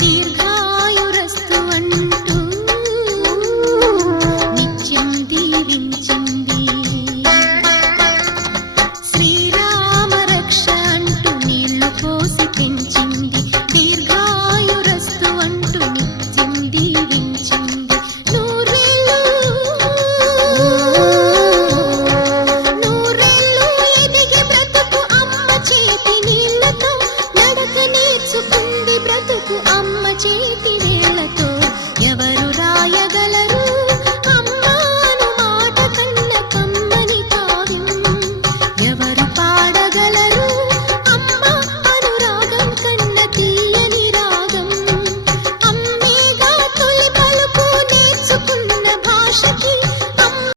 దీర్ఘాయురస్తు అంటూ నిత్యం దీవించింది. చేతి వేళ్ళతో ఎవరు రాయగలరు? అమ్మాను మాట కన్న కమ్మని కావ్యం ఎవరు పాడగలరు? అమ్మ అనురాగం కన్న తీయని రాగం. అమ్మేగా తొలి పలుపు నేర్చుకున్న భాషకి